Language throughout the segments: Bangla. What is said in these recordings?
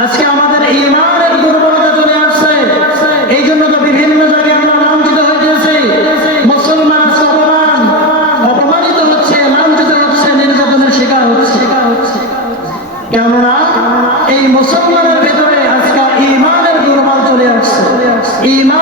আজকে আমাদের ইমানের দুর্বলতা চলে আসছে। এই জন্য তো বিভিন্ন জায়গায় আমরা লাঞ্ছিত মুসলমান অপমান অপমানিত হচ্ছে, লাঞ্ছিত হচ্ছে, নির্যাতনের শিকার হচ্ছে। কেননা এই মুসলমানের ভেতরে আজকে ইমানের দুর্বল চলে আসছে। ইমানের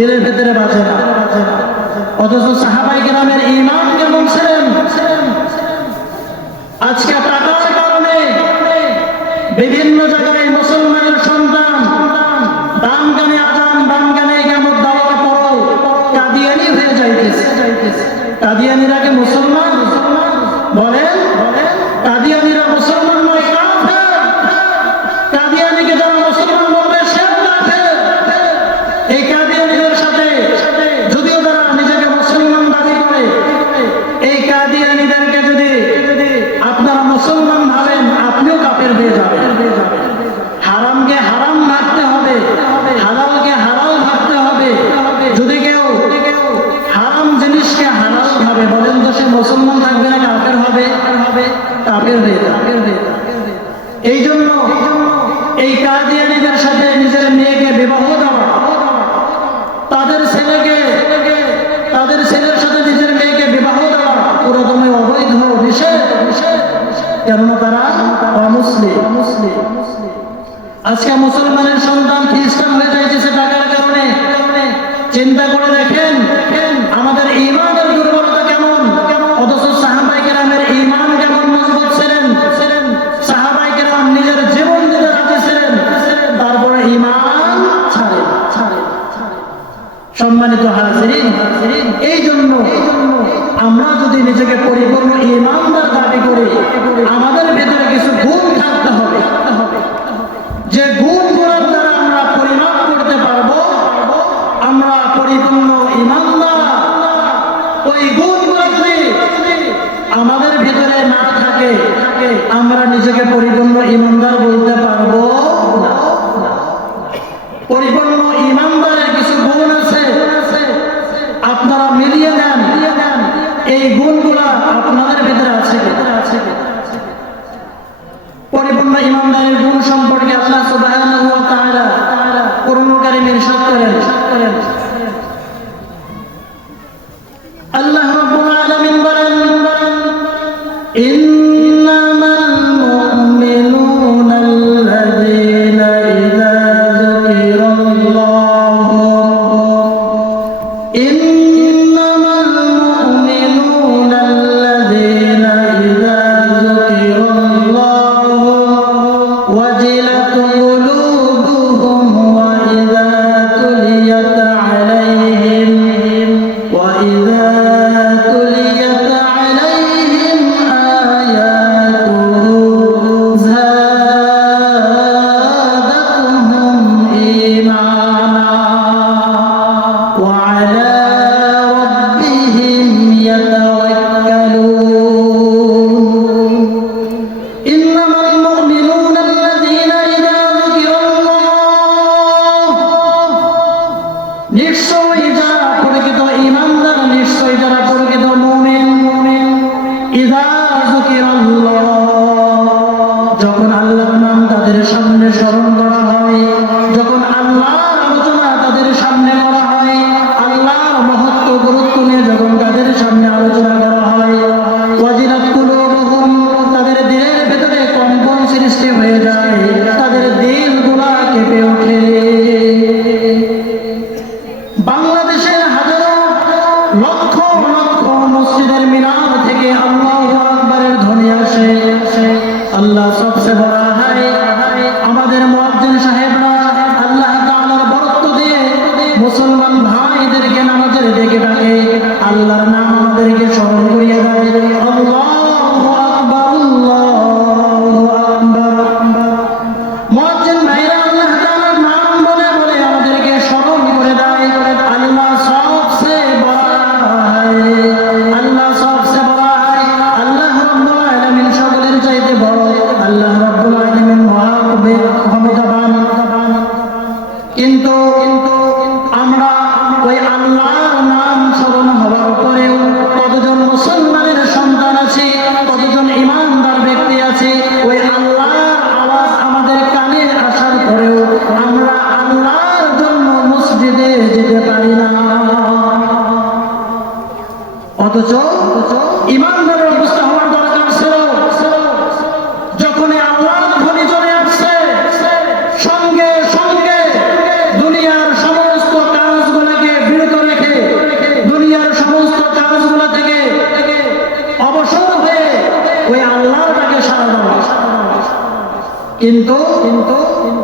দিলের ভেতরে বাঁচে না। অথচ সাহাবাই গ্রামের ইমাম কেমন ছিলেন? আজকে টাকার কারণে বিভিন্ন জায়গায় মুসলমানের সন্তান দাম গানে আজান দাম গানে কেমন দাওয়া কাদিয়ানি হয়ে যাইতেছে। কাদিয়ানিরাকে সাথে নিজের মেয়েকে বিবাহ দেওয়া। তাদের ছেলেকে, তাদের ছেলের সাথে নিজের মেয়েকে বিবাহ দেওয়া। পুরোদমে অবৈধ কেননা তারা? অমুসলিম আজকে মুসলমানের সন্তান খ্রিস্টান হয়ে যাইতেছে টাকার কারণে। চিন্তা করে দেখেন সম্মানিত হাজিরিন এই জন্য আমরা যদি নিজেকে পরিপূর্ণ ইমানদার দাবি করি আমাদের ভেতরে কিছু গুণ থাকতে হবে। যে গুণগুলোর দ্বারা আমরা পরিমাপ করতে পারব আমরা পরিপূর্ণ ইমানদার। ওই গুণগুলো যদি আমাদের ভেতরে না থাকে আমরা নিজেকে পরিপূর্ণ ইমানদার বলতে ইমানদারের গুণ وجلت যখন আল্লাহর নাম তাদের সামনে স্মরণ আল্লাহ সবচেয়ে বড় হাই আমাদের মুয়াজ্জিন সাহেবরা আল্লাহ তাআলার বরকত দিয়ে মুসলমান ভাইদেরকে নামাজের ডেকে ডাকে, আল্লাহ কিন্তু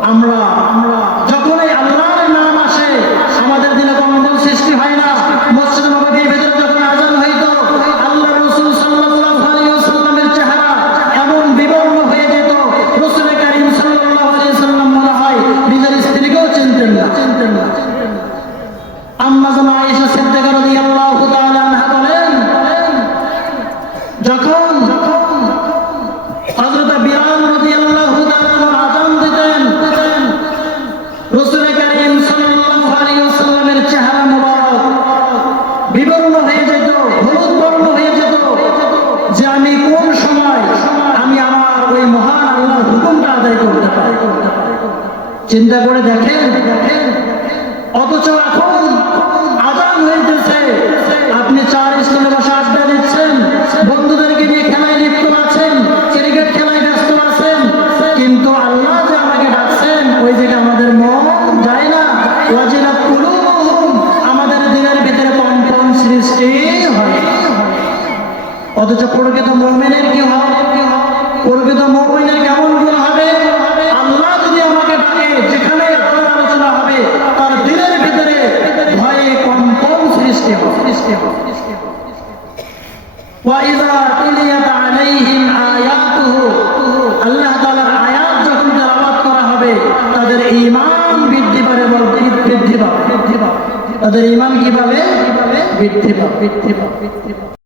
আমরা আমি কোন সময় আমি আমার ওই মহান আল্লাহর হুকুমটা আদায় করতে পারি? চিন্তা করে দেখেন। দেখেন অথচ এখন আজান হইতেছে। আপনি চার ইসলামে বসে আড্ডা দিচ্ছেন বন্ধুদের অথচ প্রকৃত মোমেনের কি হয়? প্রকৃত মোমেনের কেমন গুণ হবে? আল্লাহ যদি আমাকে ডাকে, যেখানে আলোচনা হবে, তার দিনের ভিতরে ভয়ে কম্পন সৃষ্টি হবে। সৃষ্টি হবে, তাদের ইমান বৃদ্ধি পাবে বৃদ্ধি পাবে? বৃদ্ধি পাবে।